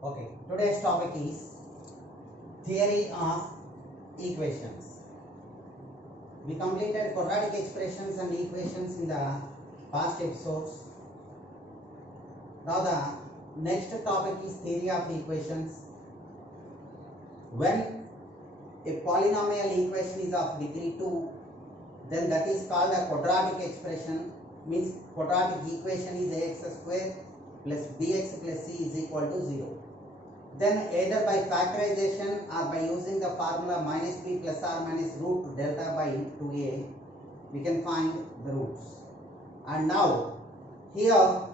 Okay, today's topic is theory of equations. We completed quadratic expressions and equations in the past episodes. Now the next topic is theory of equations. When a polynomial equation is of degree 2, then that is called a quadratic expression. Means quadratic equation is ax square plus bx plus c is equal to 0. Then either by factorization or by using the formula minus b plus or minus root delta by 2a, we can find the roots. And now here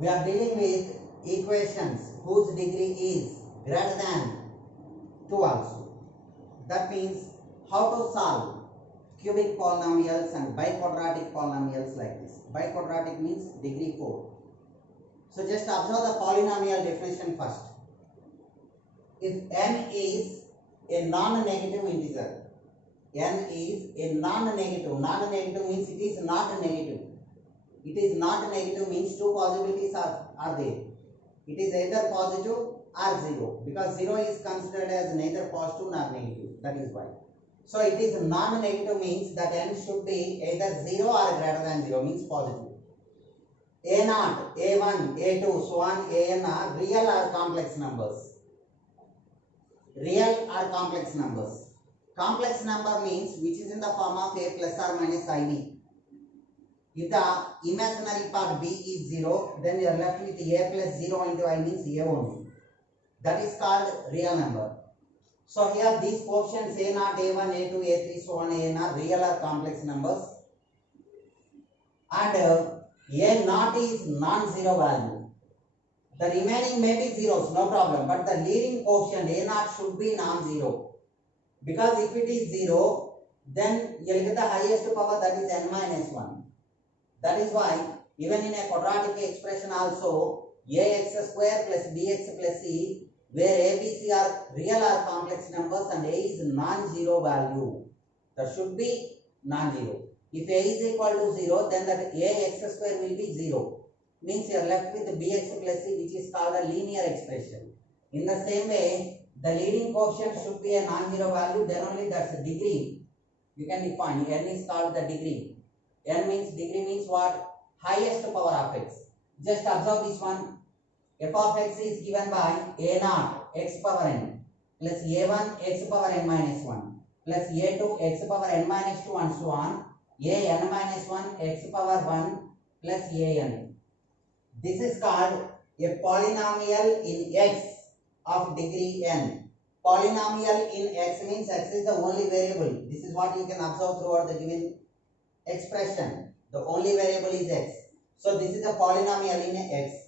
we are dealing with equations whose degree is greater than 2 also. That means how to solve cubic polynomials and biquadratic polynomials like this. Biquadratic means degree 4. So just observe the polynomial definition first. If n is a non-negative integer, n is a non-negative. Non-negative means it is not negative. It is not negative means two possibilities are there. It is either positive or 0, because 0 is considered as neither positive nor negative. That is why. So it is non-negative means that n should be either 0 or greater than 0 means positive. A0, A1, A2, so on, An are real or complex numbers. Real or complex numbers. Complex number means which is in the form of a plus or minus ib. If the imaginary part b is 0, then you are left with a plus 0 into I means a only. That is called real number. So here these quotients a0, a1, a2, a3, so on, an are real or complex numbers. And a0 is non-zero value. The remaining may be zeros, no problem. But the leading quotient a0 should be non-zero. Because if it is 0, then you will get the highest power, that is n minus 1. That is why even in a quadratic expression also, ax square plus bx plus c, where a, b, c are real or complex numbers and a is non-zero value. That should be non-zero. If a is equal to 0, then that ax square will be 0. Means you are left with bx plus c, which is called a linear expression. In the same way, the leading quotient should be a non-zero value, then only that's a degree. You can define n is called the degree. N means degree means what? Highest power of x. Just observe this one. F of x is given by a0 x power n plus a1 x power n minus 1 plus a2 x power n minus 2 and so on, an minus 1 x power 1 plus an. This is called a polynomial in x of degree n. Polynomial in x means x is the only variable. This is what you can observe throughout the given expression. The only variable is x. So this is a polynomial in x.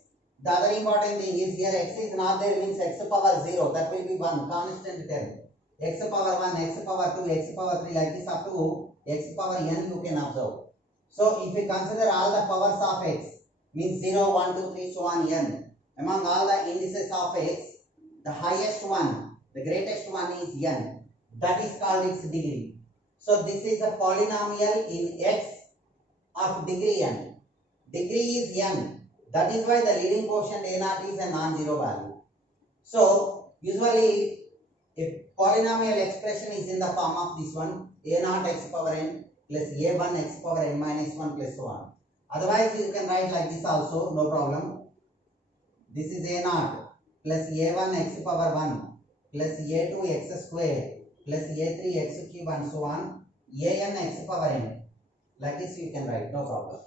The other important thing is here x is not there means x power 0. That will be 1 constant term. X power 1, x power 2, x power 3 like this up to x power n you can observe. So if we consider all the powers of x, means 0, 1, 2, 3, so on n. Among all the indices of x, the highest one, the greatest one is n. That is called its degree. So this is a polynomial in x of degree n. Degree is n. That is why the leading quotient a0 is a non-zero value. So usually a polynomial expression is in the form of this one, a0 x power n plus a1 x power n minus 1 plus so on. Otherwise, you can write like this also, no problem. This is a0 plus a1 x power 1 plus a2 x square plus a3 x cube and so on, an x power n. Like this you can write, no problem.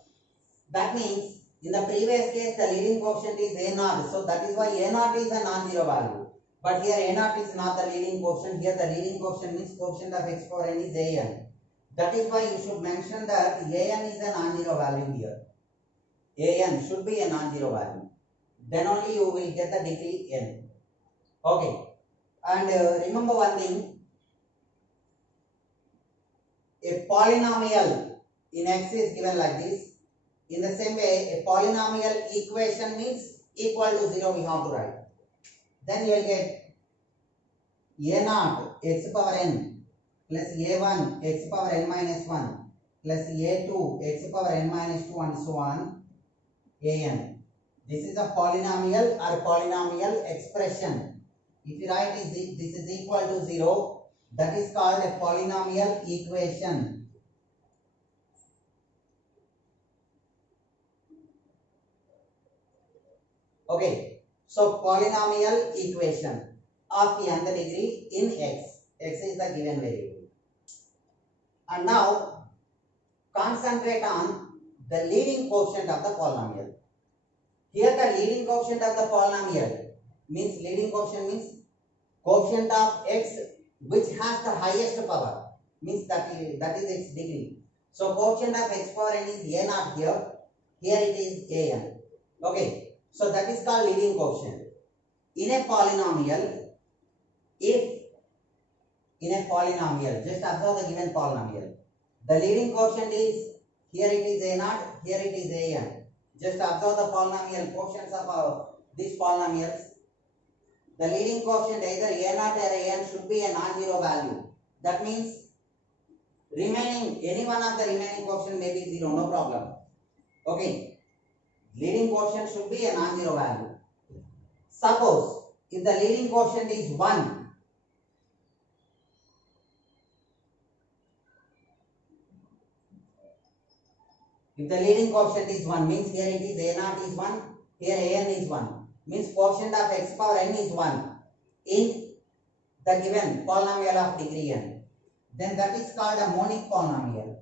That means, in the previous case, the leading quotient is a0. So that is why a0 is a non-zero value. But here a0 is not the leading quotient. Here the leading quotient means quotient of x power n is an. That is why you should mention that an is a non-zero value here. An should be a non-zero value. Then only you will get the degree n. Okay. And remember one thing. A polynomial in x is given like this. In the same way, a polynomial equation means equal to 0 we have to write. Then you will get a0 x power n plus a1 x power n minus 1 plus a2 x power n minus 2 and so on an. This is a polynomial or polynomial expression. If you write this is equal to 0, that is called a polynomial equation. Okay, so polynomial equation of nth degree in x. X is the given variable. And now concentrate on the leading quotient of the polynomial. Here the leading quotient of the polynomial means quotient of x which has the highest power, means that is its degree. So quotient of x power n is a naught here. Here it is a n. Okay, so that is called leading quotient. In a polynomial, just observe the given polynomial. The leading quotient is, here it is a naught, here it is a n. Just observe the polynomial quotients of these polynomials. The leading quotient either a naught or a n should be a non-zero value. That means any one of the remaining quotient may be 0, no problem. Okay, leading quotient should be a non-zero value. Suppose if the leading quotient is 1, if the leading quotient is 1, means here it is a naught is 1, here a n is 1, means quotient of x power n is 1 in the given polynomial of degree n. Then that is called a monic polynomial.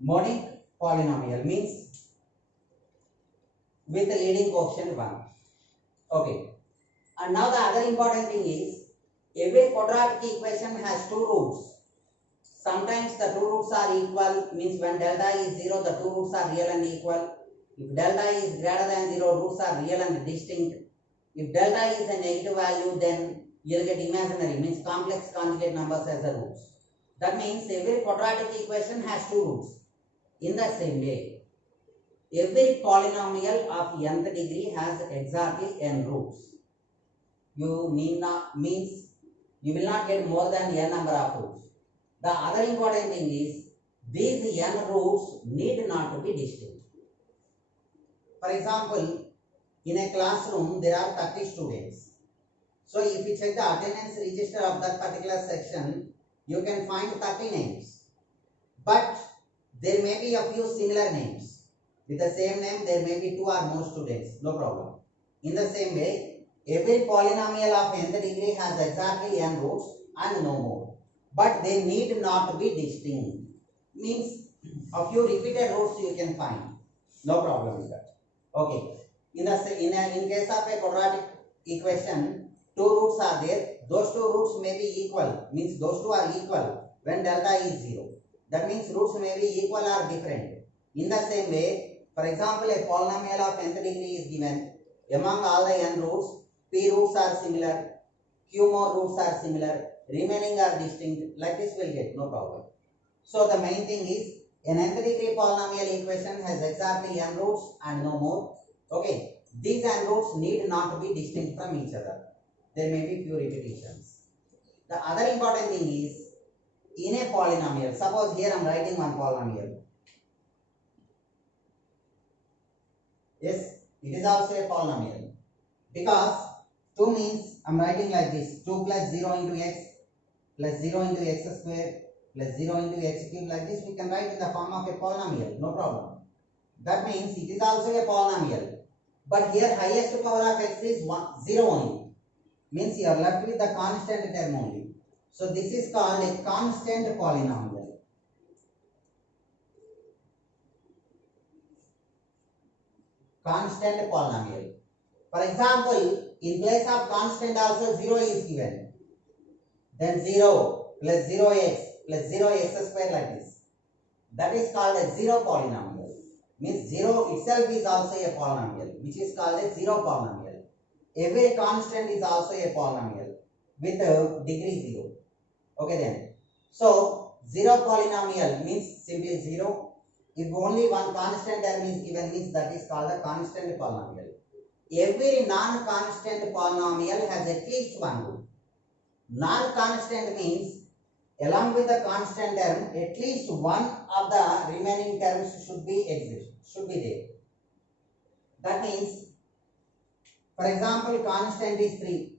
Monic polynomial means with the leading quotient 1. Okay. And now the other important thing is, every quadratic equation has two roots. Sometimes the two roots are equal, means when delta is 0, the two roots are real and equal. If delta is greater than 0, roots are real and distinct. If delta is a negative value, then you will get imaginary, means complex conjugate numbers as the roots. That means every quadratic equation has two roots. In the same way, every polynomial of nth degree has exactly n roots. You will not get more than n number of roots. The other important thing is, these n roots need not to be distinct. For example, in a classroom there are 30 students. So if you check the attendance register of that particular section, you can find 30 names. But there may be a few similar names. With the same name, there may be 2 or more students, no problem. In the same way, every polynomial of nth degree has exactly n roots and no more. But they need not to be distinct. Means a few repeated roots you can find. No problem with that. Okay. In case of a quadratic equation, 2 roots are there. Those 2 roots may be equal. Means those 2 are equal when delta is 0. That means roots may be equal or different. In the same way, for example, a polynomial of nth degree is given. Among all the n roots, p roots are similar, q more roots are similar, remaining are distinct. Like this we'll get, no problem. So the main thing is, an nth degree polynomial equation has exactly n roots and no more. Okay, these n roots need not to be distinct from each other. There may be few repetitions. The other important thing is, in a polynomial, suppose here I am writing one polynomial. Yes, it is also a polynomial. Because 2 means I am writing like this, 2 plus 0 into x plus 0 into x square plus 0 into x cube, like this we can write in the form of a polynomial, no problem. That means it is also a polynomial. But here highest power of x is 0 only. Means you are left with the constant term only. So this is called a constant polynomial. Constant polynomial. For example, in place of constant also 0 is given. Then 0 plus 0x plus 0x square, like this. That is called a zero polynomial. Means 0 itself is also a polynomial, which is called a zero polynomial. Every constant is also a polynomial with a degree 0. Okay then. So, zero polynomial means simply 0. If only one constant term is given, means that is called a constant polynomial. Every non-constant polynomial has at least one root. Non-constant means along with the constant term, at least one of the remaining terms should be there. That means, for example, constant is 3.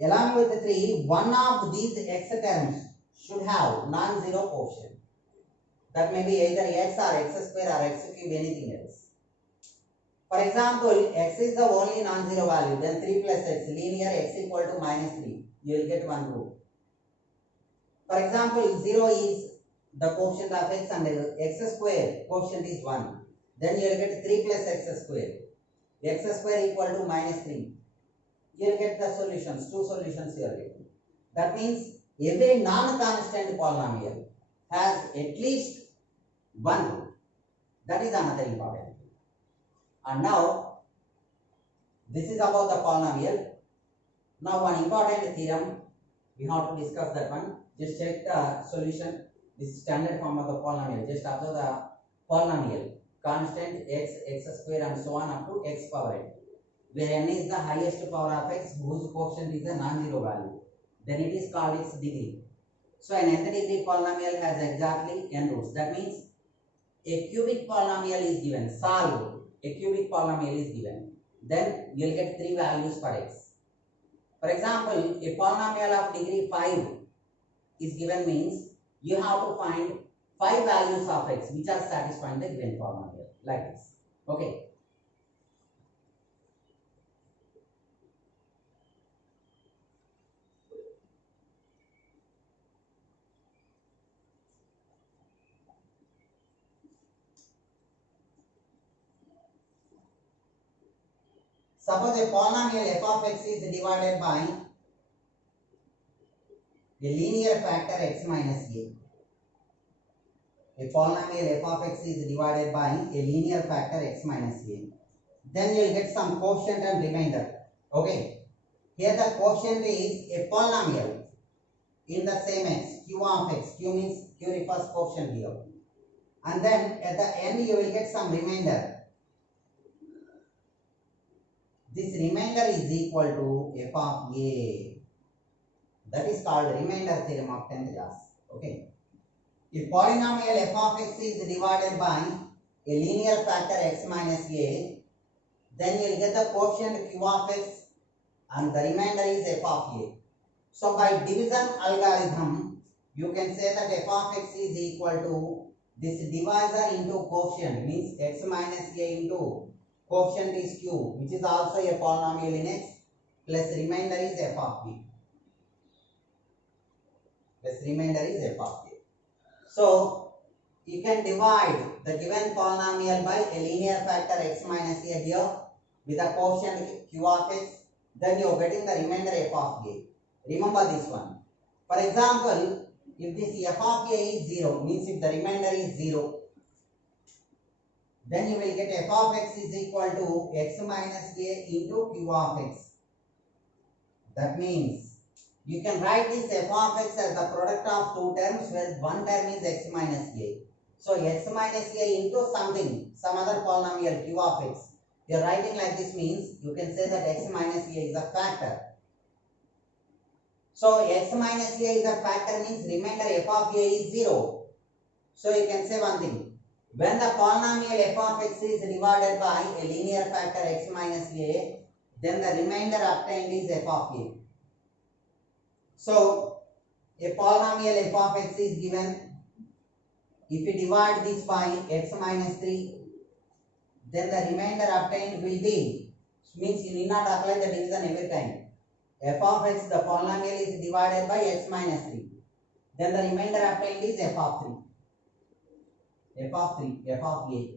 Along with the 3, one of these x terms should have non-zero quotient. That may be either x or x square or x cube, anything else. For example, x is the only non-zero value, then 3 plus x, linear x equal to minus 3. You will get one root. For example, 0 is the quotient of x and x square quotient is 1. Then you will get 3 plus x square. X square equal to minus 3. You will get the solutions, 2 solutions you are getting. That means every non-constant polynomial has at least one root. That is another important thing. And now, this is about the polynomial. Now, one important theorem, we have to discuss that one. Just check the solution. This is standard form of the polynomial. Just observe the polynomial. Constant x, x square and so on up to x power n. Where n is the highest power of x, whose quotient is a non-zero value. Then it is called its degree. So, an nth degree polynomial has exactly n roots. That means, a cubic polynomial is given, solve, a cubic polynomial is given. Then, you will get 3 values for x. For example, a polynomial of degree 5 is given means, you have to find 5 values of x which are satisfying the given polynomial, like this. Okay. Suppose a polynomial f of x is divided by a linear factor x minus a. A polynomial f of x is divided by a linear factor x minus a. Then you will get some quotient and remainder. Okay. Here the quotient is a polynomial in the same x, q of x. Q means q refers quotient here. And then at the end you will get some remainder. This remainder is equal to f of a. That is called remainder theorem of 10th class. Okay. If polynomial f of x is divided by a linear factor x minus a, then you will get the quotient q of x and the remainder is f of a. So by division algorithm, you can say that f of x is equal to this divisor into quotient, means x minus a into quotient is q, which is also a polynomial in x, plus remainder is f of b. Plus remainder is f of a. So you can divide the given polynomial by a linear factor x minus a here with a quotient q of x. Then you are getting the remainder f of a. Remember this one. For example, if this f of a is 0, means if the remainder is 0, then you will get f of x is equal to x minus a into q of x. That means you can write this f of x as the product of 2 terms where one term is x minus a. So x minus a into something, some other polynomial q of x. You are writing like this means you can say that x minus a is a factor. So x minus a is a factor means remainder f of a is 0. So you can say one thing. When the polynomial f of x is divided by a linear factor x minus a, then the remainder obtained is f of a. So a polynomial f of x is given. If you divide this by x minus 3, then the remainder obtained will be, means you need not apply the division every time. F of x, the polynomial is divided by x minus 3. Then the remainder obtained is f of 3. F of 3, f of a.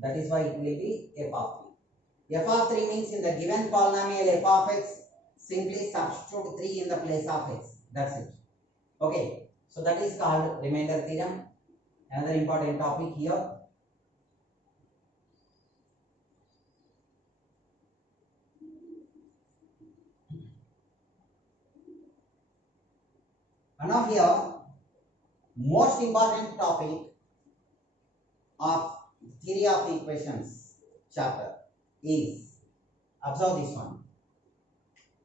That is why it will be f of 3. F of 3 means in the given polynomial f of x, simply substitute 3 in the place of x. That's it. Okay. So that is called remainder theorem. Another important topic here. And now here, most important topic of theory of equations chapter is, observe this one.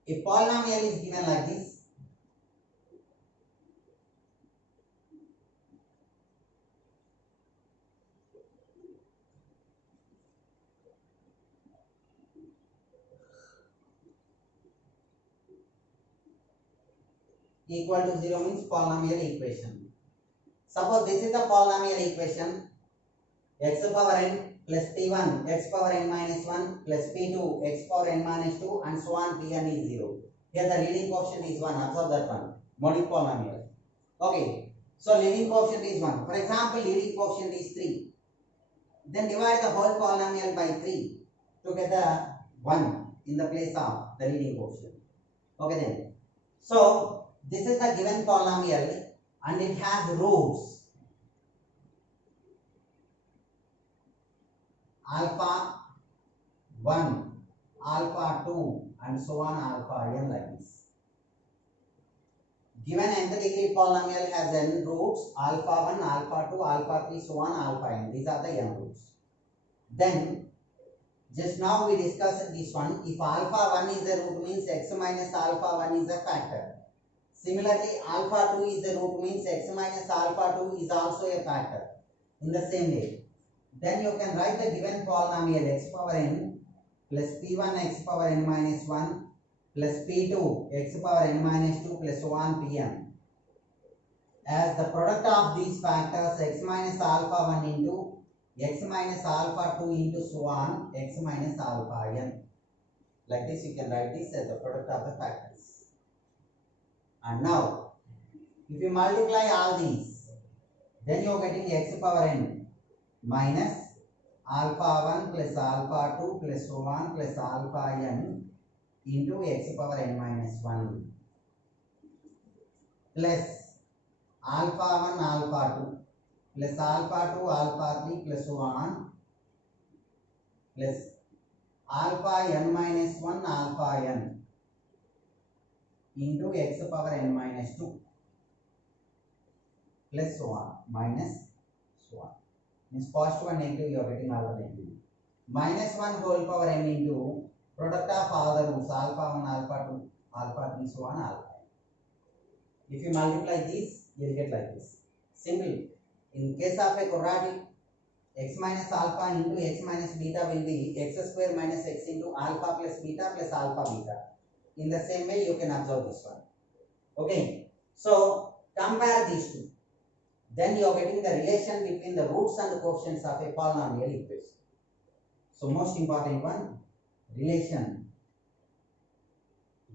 A polynomial is given like this. equal to 0 means polynomial equation. Suppose this is the polynomial equation, x power n plus p1 x power n minus 1 plus p2 x power n minus 2 and so on, pn is 0. Here the leading quotient is 1, observe that one, modic polynomial. Okay, so leading quotient is 1. For example, leading quotient is 3. Then divide the whole polynomial by 3 to get the 1 in the place of the leading quotient. Okay then. So this is the given polynomial and it has roots alpha 1, alpha 2 and so on alpha n like this. Given nth degree polynomial has n roots alpha 1, alpha 2, alpha 3, so on alpha n. These are the n roots. Then just now we discussed this one. If alpha 1 is a root means x minus alpha 1 is a factor. Similarly, alpha 2 is a root means x minus alpha 2 is also a factor. In the same way, then you can write the given polynomial x power n plus p1 x power n minus 1 plus p2 x power n minus 2 plus 1 pn as the product of these factors x minus alpha 1 into x minus alpha 2 into so on x minus alpha n. Like this you can write this as the product of the factors. And now if you multiply all these, then you are getting x power n minus alpha 1 plus alpha 2 plus so on plus alpha n into x power n minus 1 plus alpha 1 alpha 2 plus alpha 2 alpha 3 plus so on plus alpha n minus 1 alpha n into x power n minus 2 plus so on minus so on. Means positive and negative you are getting all the negative. Minus 1 whole power n into product of all the roots alpha 1, alpha 2, alpha 3, so on alpha n. If you multiply this, you will get like this. Simple. In case of a quadratic, x minus alpha into x minus beta will be x square minus x into alpha plus beta plus alpha beta. In the same way, you can observe this one. Okay. So compare these two. Then you are getting the relation between the roots and the coefficients of a polynomial equation. So most important one, relation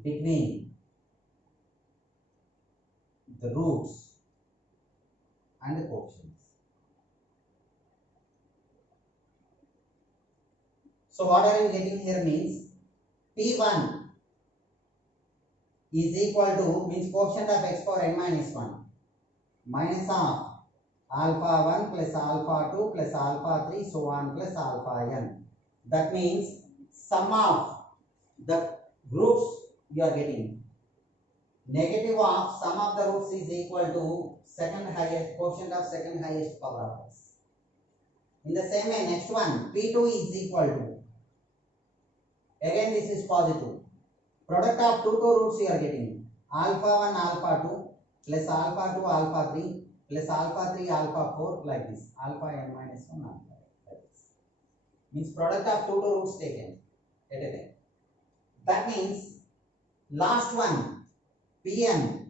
between the roots and the coefficients. So what I am getting here means P1 is equal to means quotient of x power n minus 1 minus of alpha 1 plus alpha 2 plus alpha 3 so on plus alpha n. That means sum of the groups you are getting. Negative of sum of the roots is equal to second highest quotient of second highest power of x. In the same way, next one P2 is equal to, again this is positive, product of two roots you are getting alpha 1 alpha 2 plus alpha 2 alpha 3 plus alpha 3 alpha 4 like this alpha n minus 1 alpha like this. Means product of two roots taken at a time. That means last one Pn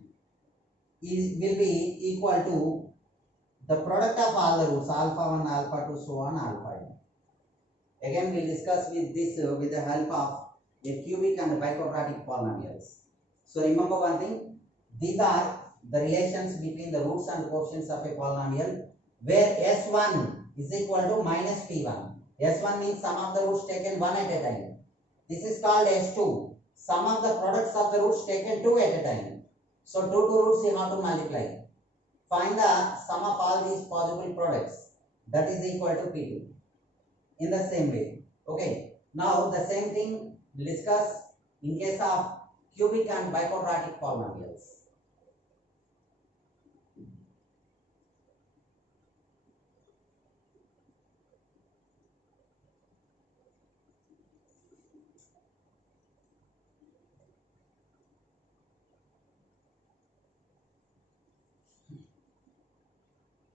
will be equal to the product of all the roots alpha 1 alpha 2 so on alpha n. Again we will discuss with this with the help of a cubic and biquadratic polynomials. So remember one thing, these are the relations between the roots and coefficients of a polynomial where S1 is equal to minus P1. S1 means sum of the roots taken one at a time. This is called S2. Sum of the products of the roots taken two at a time. So two roots you have to multiply. Find the sum of all these possible products. That is equal to P2. In the same way. Okay. Now the same thing we'll discuss in case of cubic and biquadratic polynomials.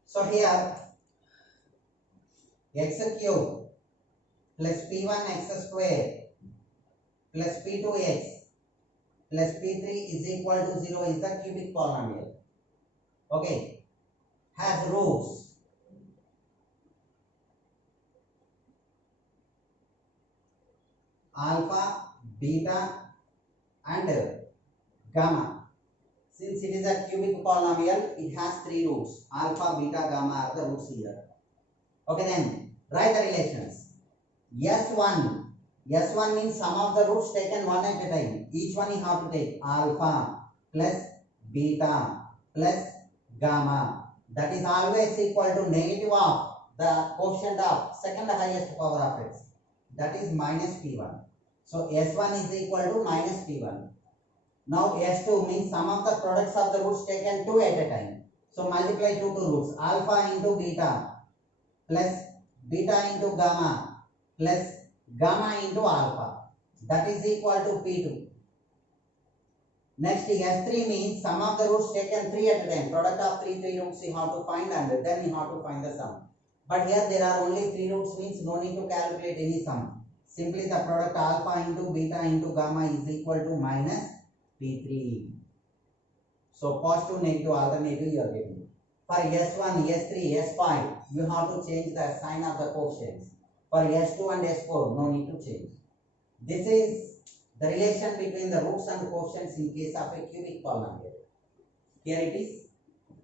So here x cube plus p1 x square plus p2x plus P3 is equal to 0 is the cubic polynomial. Okay, has roots alpha, beta and gamma. Since it is a cubic polynomial, it has three roots. Alpha, beta, gamma are the roots here. Okay, then write the relations. S1. S1 means sum of the roots taken one at a time. Each one you have to take alpha plus beta plus gamma. That is always equal to negative of the quotient of second highest power of x. That is minus P1. So S1 is equal to minus P1. Now S2 means sum of the products of the roots taken two at a time. So multiply two roots. Alpha into beta plus beta into gamma plus gamma into alpha. That is equal to P2. Next S3 means sum of the roots taken three at a time. Product of three roots you have to find and then you have to find the sum. But here there are only three roots means no need to calculate any sum. Simply the product alpha into beta into gamma is equal to minus P3. So positive, negative, alternative you are getting. For S1, S3, S5, you have to change the sign of the quotients. For S2 and S4, no need to change. This is the relation between the roots and quotients in case of a cubic polynomial. Here it is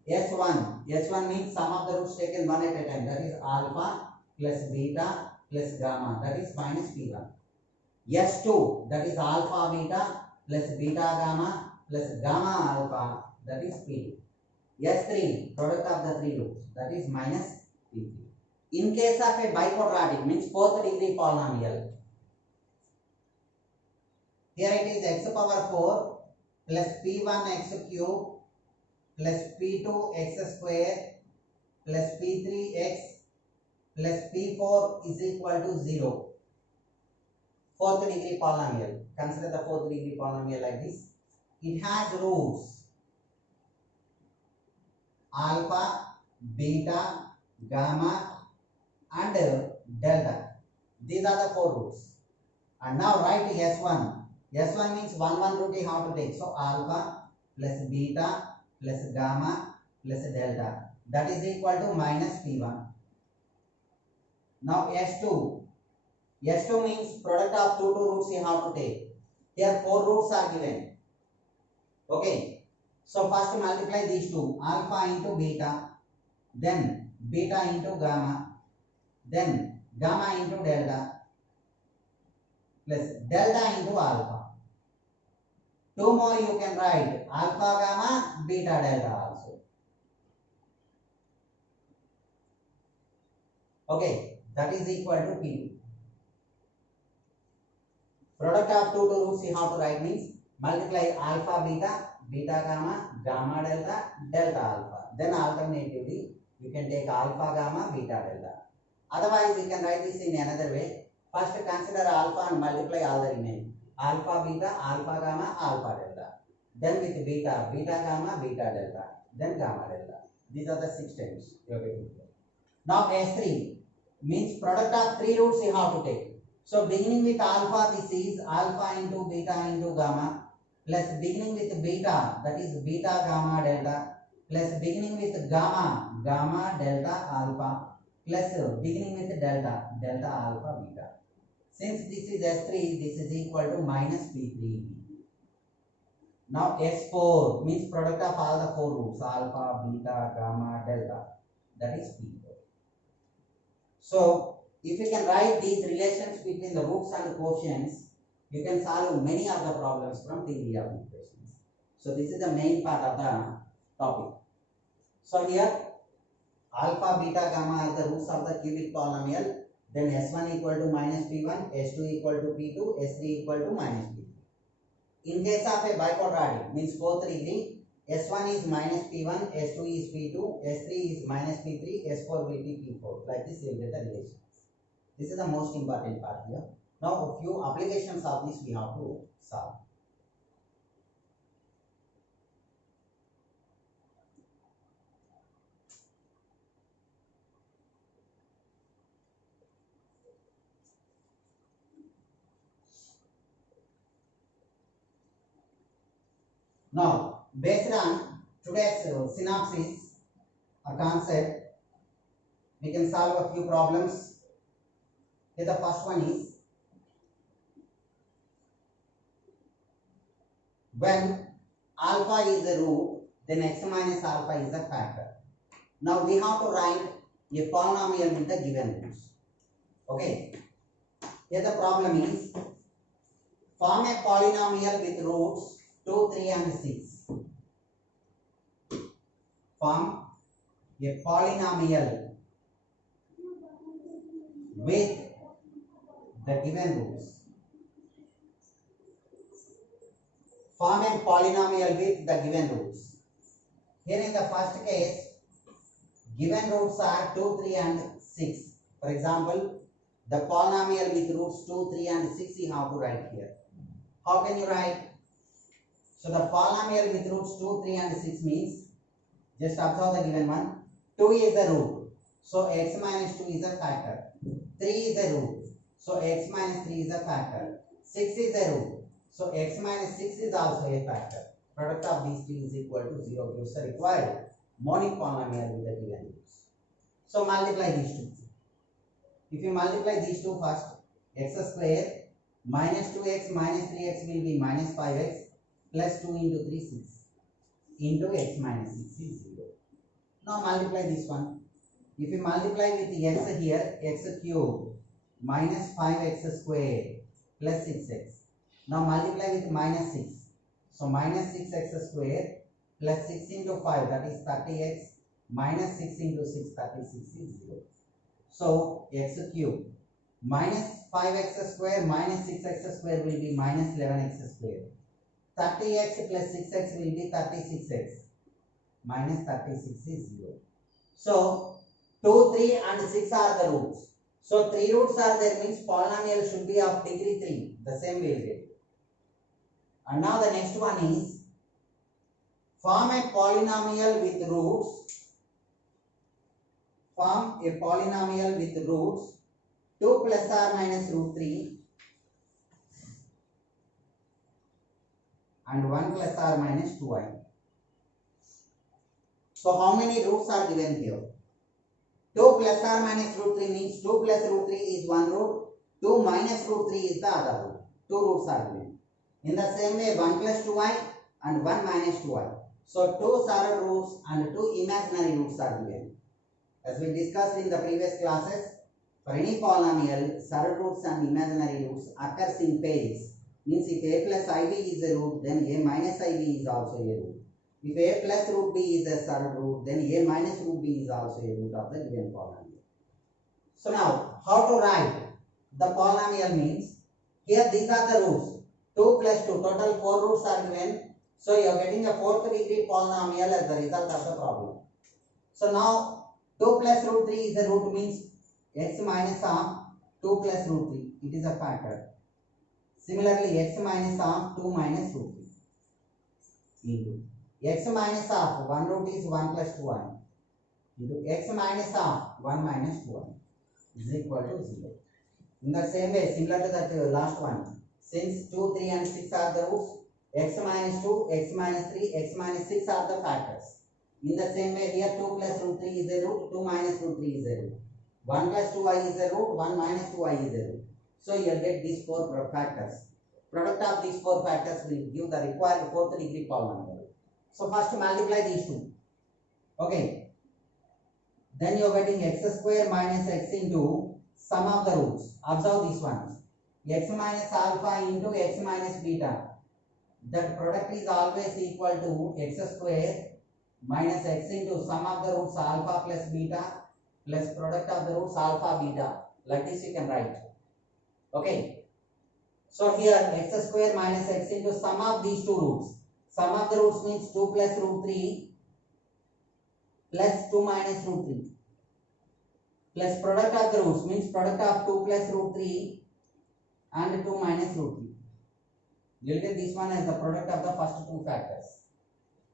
S1. S1 means sum of the roots taken one at a time. That is alpha plus beta plus gamma. That is minus P1. S2, that is alpha beta plus beta gamma plus gamma alpha. That is P2. S3, product of the three roots. That is minus P3. In case of a biquadratic, means fourth degree polynomial. Here it is x power 4 plus P1 x cube plus P2 x square plus P3 x plus P4 is equal to 0. Fourth degree polynomial. Consider the fourth degree polynomial like this. It has roots alpha, beta, gamma and delta. These are the four roots. And now write S1. S1 means one root you have to take. So alpha plus beta plus gamma plus delta. That is equal to minus P1. Now S2. S2 means product of two roots you have to take. Here four roots are given. Okay. So first multiply these two. Alpha into beta. Then beta into gamma. Then gamma into delta. Plus delta into alpha. Two more you can write. Alpha, gamma, beta, delta also. Okay. That is equal to P2. Product of two roots you have to write means multiply alpha, beta, beta, gamma, gamma, delta, delta, alpha. Then alternatively you can take alpha, gamma, beta, delta. Otherwise you can write this in another way. First consider alpha and multiply all the remaining. Alpha, beta, alpha, gamma, alpha, delta. Then with beta, beta, gamma, beta, delta. Then gamma, delta. These are the 6 terms you are getting here. Now S3 means product of three roots you have to take. So beginning with alpha, this is alpha into beta into gamma, plus beginning with beta, that is beta, gamma, delta, plus beginning with gamma, gamma, delta, alpha, plus beginning with delta, delta, alpha, beta. Since this is S3, this is equal to minus P3. Now S4 means product of all the four roots, alpha, beta, gamma, delta, that is P4. So if you can write these relations between the roots and the quotients, you can solve many of the problems from degree of equations. So this is the main part of the topic. So here alpha, beta, gamma are the roots of the cubic polynomial. Then S1 equal to minus P1, S2 equal to P2, S3 equal to minus P3. In case of a biquadratic, means fourth degree, S1 is minus P1, S2 is P2, S3 is minus P3, S4 will be P4. Like this you will get the relations. This is the most important part here. Now a few applications of this we have to solve. Now, based on today's synopsis or concept, we can solve a few problems. Here the first one is, when alpha is the root, then x minus alpha is the factor. Now we have to write a polynomial with the given roots. Okay. Here the problem is, form a polynomial with roots 2, 3 and 6. Form a polynomial with the given roots. Form a polynomial with the given roots. Here in the first case, given roots are 2, 3 and 6. For example, the polynomial with roots 2, 3 and 6 you have to write here. How can you write? So the polynomial with roots 2, 3 and 6 means, just observe the given one. 2 is the root, so x minus 2 is a factor. 3 is the root, so x minus 3 is a factor. 6 is the root, so x minus 6 is also a factor. Product of these three is equal to 0 gives the required monic polynomial with the given roots. So multiply these two. If you multiply these two first, x square minus 2x minus 3x will be minus 5x plus 2 into 3 6 into x minus 6 is 0. Now multiply this one. If you multiply with the x here, x cube minus 5x square plus 6x. Now multiply with minus 6. So minus 6x square plus 6 into 5, that is 30x, minus 6 into 6, 36 is 0. So x cube minus 5x square minus 6x square will be minus 11x square. 30x plus 6x will be 36x. Minus 36 is 0. So 2, 3 and 6 are the roots. So 3 roots are there, means polynomial should be of degree 3. The same we will get. And now the next one is, form a polynomial with roots. Form a polynomial with roots 2 plus or minus root 3 and 1 plus or minus 2i. So how many roots are given here? 2 plus or minus root 3 means 2 plus root 3 is one root, 2 minus root 3 is the other root. 2 roots are given. In the same way, 1 plus 2i and 1 minus 2i. So 2 solid roots and 2 imaginary roots are given. As we discussed in the previous classes, for any polynomial, solid roots and imaginary roots occurs in pairs. Means if a plus ib is a root, then a minus ib is also a root. If a plus root b is a solid root, then a minus root b is also a root of the given polynomial. So now, how to write the polynomial means, here these are the roots. 2 plus 2, total 4 roots are given. So you are getting a 4th degree polynomial as the result of the problem. So now 2 plus root 3 is a root, means x minus of 2 plus root 3. It is a factor. Similarly, x minus of 2 minus root 3 into x minus of 1 root is 1 plus 2i into x minus of 1 minus 2i is equal to 0. In the same way, similar to that last one, since 2, 3 and 6 are the roots, x minus 2, x minus 3, x minus 6 are the factors. In the same way, here 2 plus root 3 is a root, 2 minus root 3 is a root. 1 plus 2i is a root, 1 minus 2i is a root. So you will get these 4 factors. Product of these 4 factors will give the required 4th degree polynomial. So first multiply these two. Okay. Then you are getting x square minus x into sum of the roots. Observe these ones. X minus alpha into x minus beta. That product is always equal to x square minus x into sum of the roots alpha plus beta plus product of the roots alpha beta. Like this you can write. Okay. So here x square minus x into sum of these two roots. Sum of the roots means 2 plus root 3 plus 2 minus root 3 plus product of the roots means product of 2 plus root 3 and 2 minus root 3. You will get this one as the product of the first 2 factors.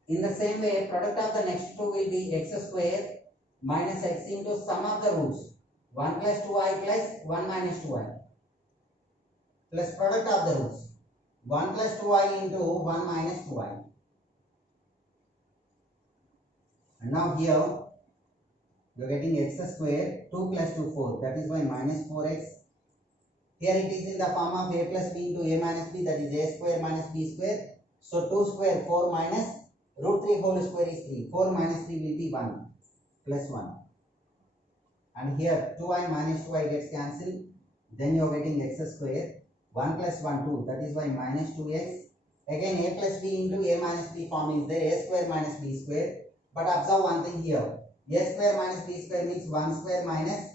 In the same way, product of the next 2 will be x square minus x into sum of the roots 1 plus 2i plus 1 minus 2i plus product of the roots 1 plus 2i into 1 minus 2i And now here you are getting x square 2 plus 2 4, that is why minus 4x. Here it is in the form of a plus b into a minus b, that is a square minus b square. So 2 square 4 minus root 3 whole square is 3. 4 minus 3 will be 1 plus 1. And here 2i minus 2i gets cancelled. Then you are getting x square 1 plus 1 2, that is why minus 2x. Again a plus b into a minus b form is there, a square minus b square. But observe one thing here, a square minus b square means 1 square minus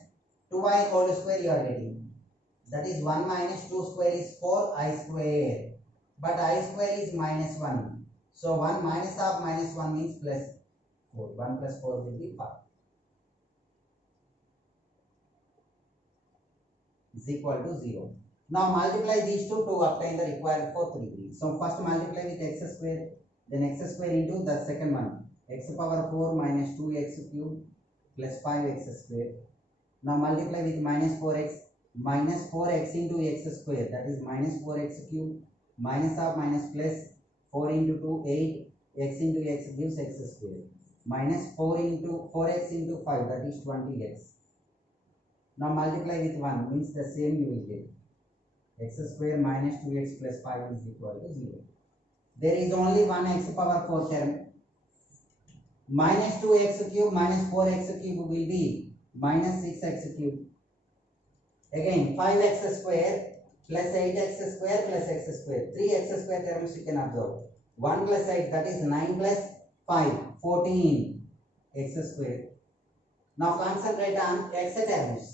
2i whole square you are getting. That is 1 minus 2 square is 4i square. But I square is minus 1. So 1 minus of minus 1 means plus 4. 1 plus 4 will be 5. Is equal to 0. Now multiply these two to obtain the required fourth degree. So first multiply with x square, then x square into the second one, x power 4 minus 2x cube plus 5x square. Now multiply with minus 4x into x square, that is minus 4x cube, minus of minus plus 4 into 2 8, x into x gives x square, minus 4x into 5, that is 20x. Now multiply with 1 means the same you will get. X square minus 2x plus 5 is equal to 0. There is only one x power 4 term. Minus 2x cube minus 4x cube will be minus 6x cube. Again 5x square plus 8x square plus x square. 3x square terms you can observe. 1 plus 8, that is 9 plus 5, 14 x square. Now concentrate on x terms.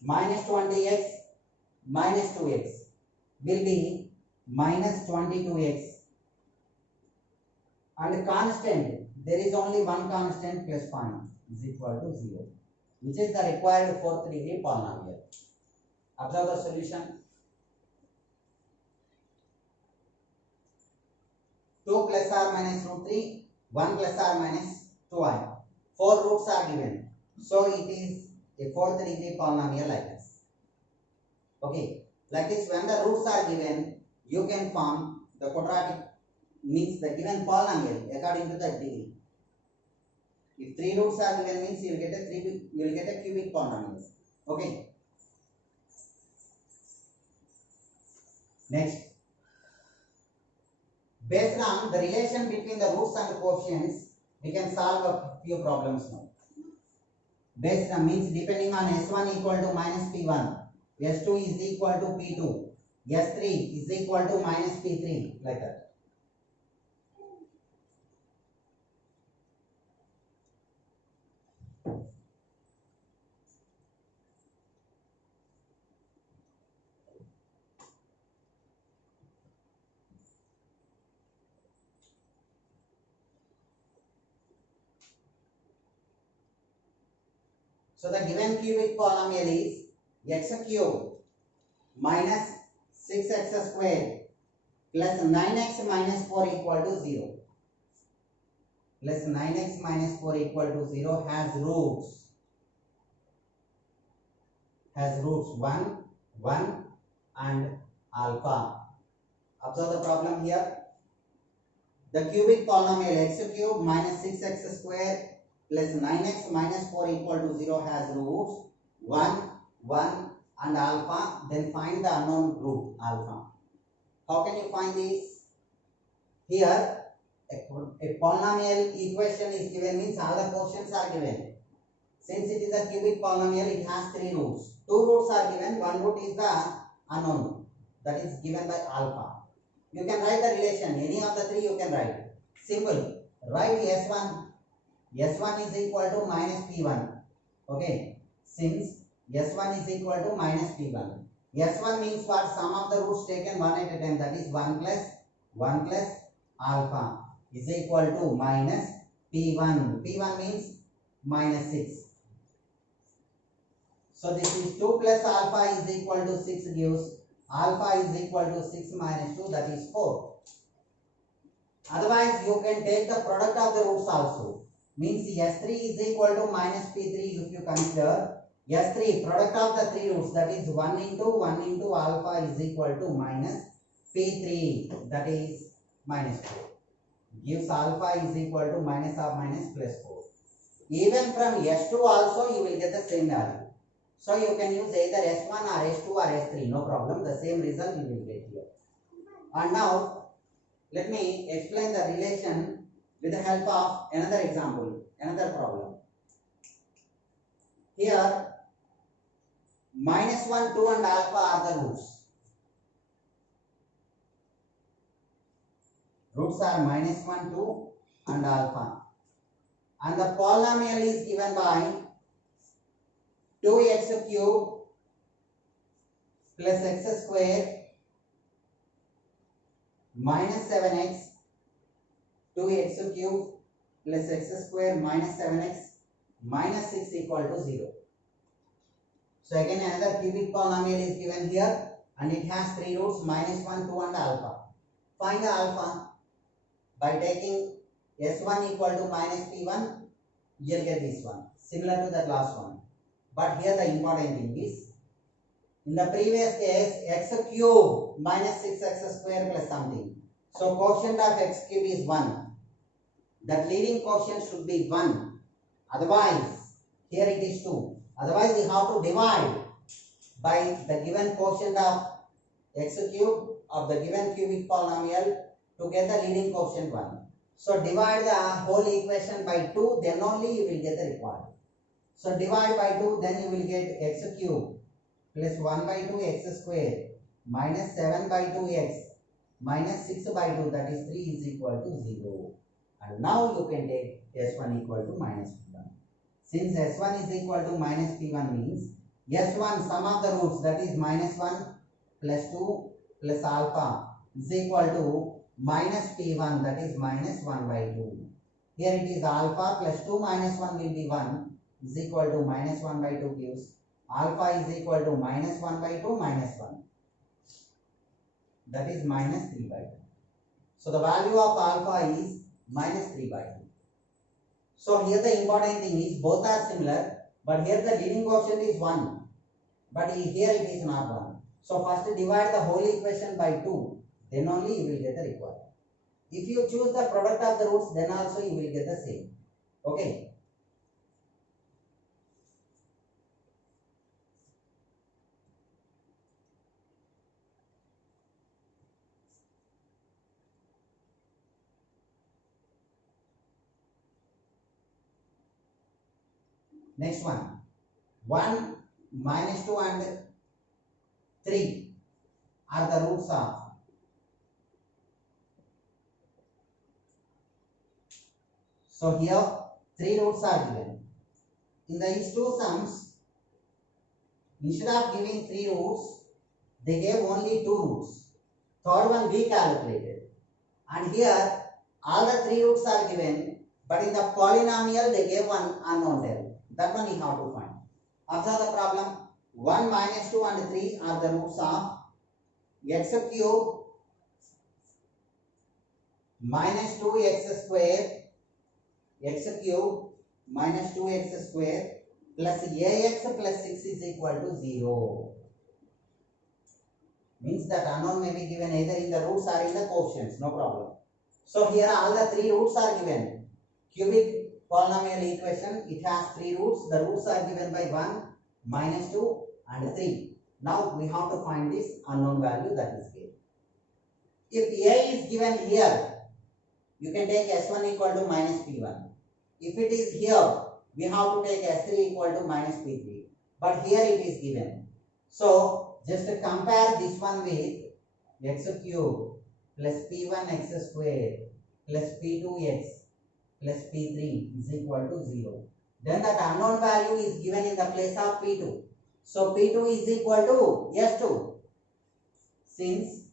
Minus 20x minus 2x will be minus 22x. And constant, there is only one constant plus point is equal to 0, which is the required fourth degree polynomial. Observe the solution. 2 plus or minus root 3, 1 plus or minus 2i. 4 roots are given. So it is a fourth degree polynomial like this. Okay, like this when the roots are given, you can form the quadratic, means the given polynomial according to the degree. If 3 roots are given means you will get a cubic polynomial. Okay. Next, based on the relation between the roots and the coefficients, we can solve a few problems now. Based on means depending on S1 equal to minus P1, S2 is equal to P2, S3 is equal to minus P3, like that. So the given cubic polynomial is x cube minus 6x square plus 9x minus 4 equal to 0. Plus 9x minus 4 equal to 0 has roots. 1, 1 and alpha. Observe the problem here. The cubic polynomial x cube minus 6x square plus 9x minus 4 equal to 0 has roots 1, 1 and alpha. Then find the unknown root alpha. How can you find this? Here a polynomial equation is given, means all the quotients are given. Since it is a cubic polynomial, it has 3 roots. 2 roots are given, 1 root is the unknown, that is given by alpha. You can write the relation, any of the 3 you can write. Simple. Write S1. S1 is equal to minus P1. Okay. Since S1 is equal to minus P1. S1 means what? Sum of the roots taken one at a time, that is 1 plus alpha is equal to minus P1. P1 means minus 6. So this is 2 plus alpha is equal to 6 gives alpha is equal to 6 minus 2, that is 4. Otherwise you can take the product of the roots also. Means S3 is equal to minus P3 if you consider. S3 product of the 3 roots, that is 1 into alpha is equal to minus P3, that is minus 4. gives alpha is equal to minus of minus plus 4. Even from S2 also you will get the same value. So you can use either S1 or S2 or S3, no problem. The same result you will get here. And now let me explain the relation with the help of another example, another problem. Here minus 1, 2 and alpha are the roots. Roots are minus 1, 2 and alpha. And the polynomial is given by 2x cube plus x square minus 7x, 2x cube plus x square minus 7x minus 6 equal to 0. So again another cubic polynomial is given here and it has three roots minus 1, 2 and alpha. Find the alpha by taking s1 equal to minus p1, you'll get this one, similar to that last one. But here the important thing is, in the previous case, x cube minus 6x square plus something. So quotient of x cube is 1. That leading quotient should be 1. Otherwise, here it is 2. Otherwise, we have to divide by the given quotient of x cube of the given cubic polynomial to get the leading quotient 1. So divide the whole equation by 2, then only you will get the required. So divide by 2, then you will get x cube plus 1 by 2 x square minus 7 by 2 x minus 6 by 2, that is 3 is equal to 0. And now you can take s1 equal to minus p1. Since s1 is equal to minus p1 means s1 sum of the roots, that is minus 1 plus 2 plus alpha is equal to minus p1, that is minus 1 by 2. Here it is alpha plus 2 minus 1 will be 1 is equal to minus 1 by 2 gives alpha is equal to minus 1 by 2 minus 1. That is minus 3 by 2. So the value of alpha is minus 3 by 2. So here the important thing is both are similar, but here the leading quotient is 1. But here it is not 1. So first divide the whole equation by 2. Then only you will get the required. If you choose the product of the roots, then also you will get the same. Okay. Next one. 1, minus 2 and 3 are the roots of. So here 3 roots are given. In these two sums, instead of giving 3 roots, they gave only 2 roots. Third one we calculated. And here all the 3 roots are given, but in the polynomial they gave one unknown term. That one you have to find. Observe the problem. 1, minus 2 and 3 are the roots of x cube minus 2x square, x cube minus 2x square plus ax plus 6 is equal to 0. Means that unknown may be given either in the roots or in the quotients, no problem. So here all the 3 roots are given. Cubic polynomial equation, it has 3 roots. The roots are given by 1, minus 2 and 3. Now we have to find this unknown value that is given. If a is given here, you can take s1 equal to minus p1. If it is here, we have to take s3 equal to minus p3. But here it is given. So just compare this one with x cube plus p1 x square plus p2x plus p3 is equal to 0. Then that unknown value is given in the place of p2. So p2 is equal to s2. Since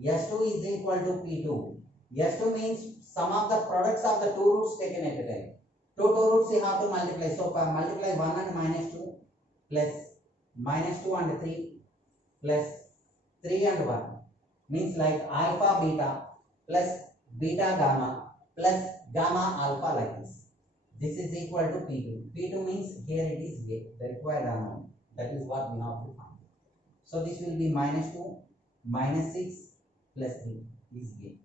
s2 is equal to p2, s2 means sum of the products of the 2 roots taken at a time. 2 roots you have to multiply. So multiply 1 and minus 2 plus minus 2 and 3 plus 3 and 1 means like alpha beta plus beta gamma plus gamma alpha like this. This is equal to P2. P2 means here it is the required unknown. That is what we have to find. So this will be minus 2 minus 6 plus 3 is given.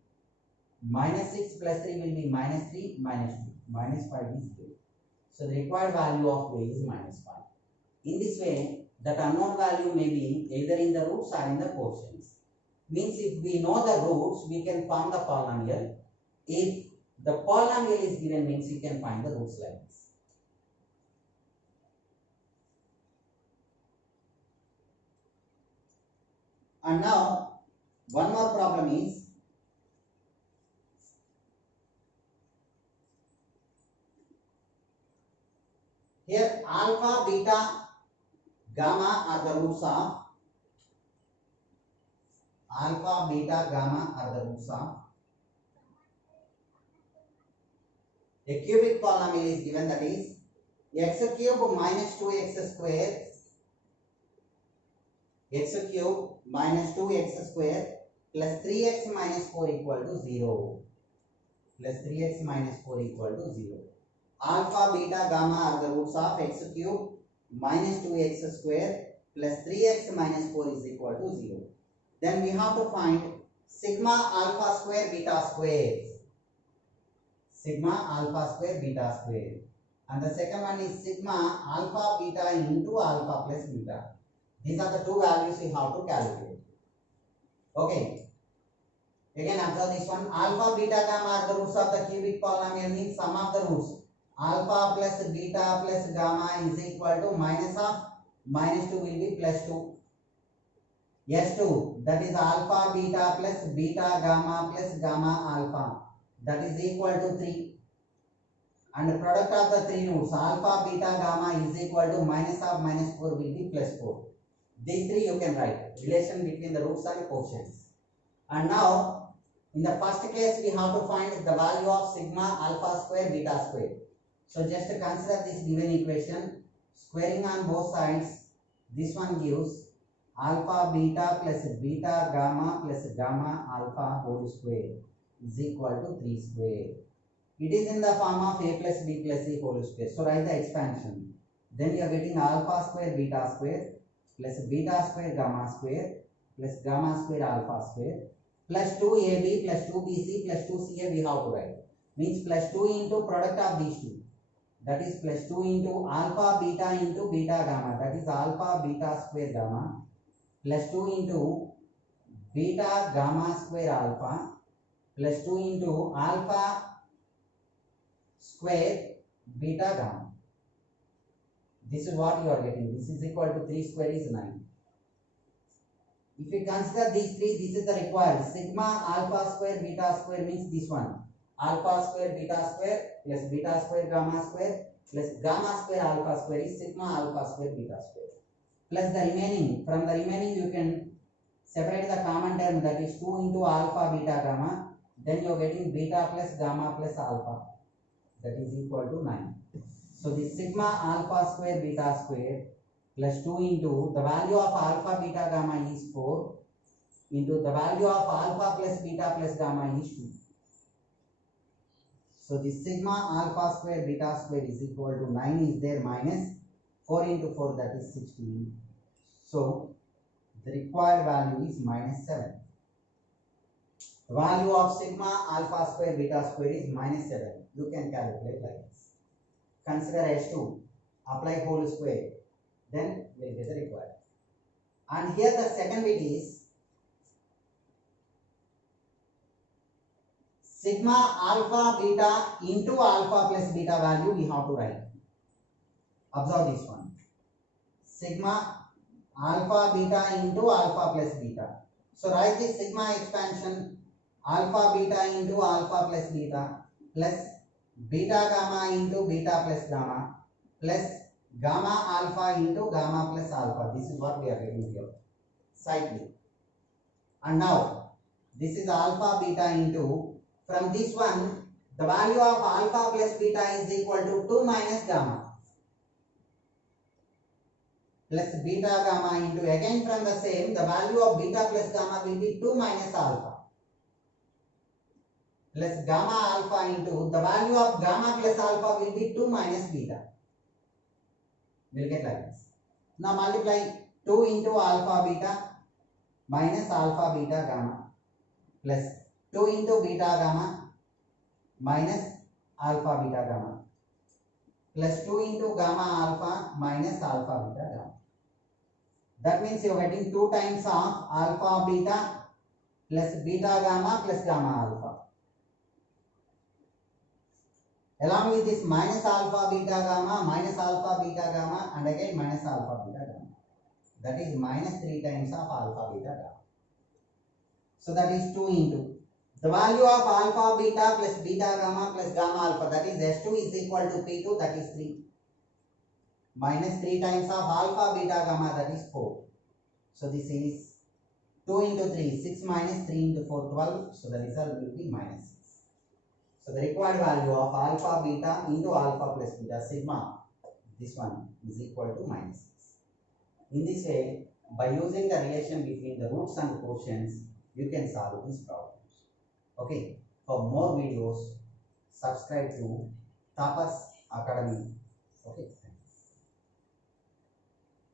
Minus 6 plus 3 will be minus 3 minus 2. Minus 5 is A. So the required value of A is minus 5. In this way, that unknown value may be either in the roots or in the quotients. Means if we know the roots, we can form the polynomial. If the polynomial is given, means you can find the roots like this. And now, one more problem is, here alpha, beta, gamma are the roots of, alpha, beta, gamma are the roots of a cubic polynomial is given, that is x cube minus 2x square, x cube minus 2x square plus 3x minus 4 equal to 0. Plus 3x minus 4 equal to 0. Alpha, beta, gamma are the roots of x cube minus 2x square plus 3x minus 4 is equal to 0. Then we have to find sigma alpha square beta square. Sigma alpha square beta square. And the second one is sigma alpha beta into alpha plus beta. These are the two values we have to calculate. Okay. Again observe this one. Alpha, beta, gamma are the roots of the cubic polynomial, means sum of the roots. Alpha plus beta plus gamma is equal to minus of minus 2 will be plus 2. S2, that is alpha beta plus beta gamma plus gamma alpha, that is equal to 3. And the product of the three roots, alpha beta gamma is equal to minus of minus 4 will be plus 4. These three you can write, relation between the roots and quotients. And now, in the first case, we have to find the value of sigma alpha square beta square. So just consider this given equation, squaring on both sides, this one gives alpha beta plus beta gamma plus gamma alpha whole square is equal to 3 square. It is in the form of a plus b plus c whole square. So write the expansion. Then you are getting alpha square beta square plus beta square gamma square plus gamma square alpha square plus 2ab plus 2bc plus 2ca we have to write. Means plus 2 into product of these two. That is plus 2 into alpha beta into beta gamma. That is alpha beta square gamma plus 2 into beta gamma square alpha plus 2 into alpha square beta gamma. This is what you are getting. This is equal to 3 square is 9. If you consider these three, this is the required. Sigma alpha square beta square means this one. Alpha square beta square plus beta square gamma square plus gamma square alpha square is sigma alpha square beta square. Plus the remaining, from the remaining you can separate the common term, that is 2 into alpha beta gamma. Then you are getting beta plus gamma plus alpha, that is equal to 9. So the sigma alpha square beta square plus 2 into the value of alpha beta gamma is 4 into the value of alpha plus beta plus gamma is 2. So the sigma alpha square beta square is equal to 9 is there minus 4 into 4, that is 16. So the required value is minus 7. The value of sigma alpha square beta square is minus 7. You can calculate like this. Consider S2, apply whole square, then we will get the required. And here the second bit is sigma alpha beta into alpha plus beta value we have to write. Observe this one. Sigma alpha beta into alpha plus beta. So write this sigma expansion alpha beta into alpha plus beta plus beta gamma into beta plus gamma plus gamma alpha into gamma plus alpha. This is what we are getting here. Cycling. And now this is alpha beta into, from this one the value of alpha plus beta is equal to 2 minus gamma plus beta gamma into, again from the same, the value of beta plus gamma will be 2 minus alpha plus gamma alpha into, the value of gamma plus alpha will be 2 minus beta. We will get like this. Now multiply 2 into alpha beta minus alpha beta gamma plus 2 into beta gamma minus alpha beta gamma plus 2 into gamma alpha minus alpha beta gamma. That means you are getting 2 times of alpha beta plus beta gamma plus gamma alpha. Along with this minus alpha beta gamma minus alpha beta gamma and again minus alpha beta gamma. That is minus 3 times of alpha beta gamma. So that is 2 into the value of alpha beta plus beta gamma plus gamma alpha, that is S2 is equal to P2, that is 3. Minus 3 times of alpha beta gamma, that is 4. So this is 2 into 3, 6 minus 3 into 4, 12. So the result will be minus 6. So the required value of alpha beta into alpha plus beta sigma, this one is equal to minus 6. In this way, by using the relation between the roots and quotients, you can solve these problems. Okay, for more videos, subscribe to Tapas Academy. Okay.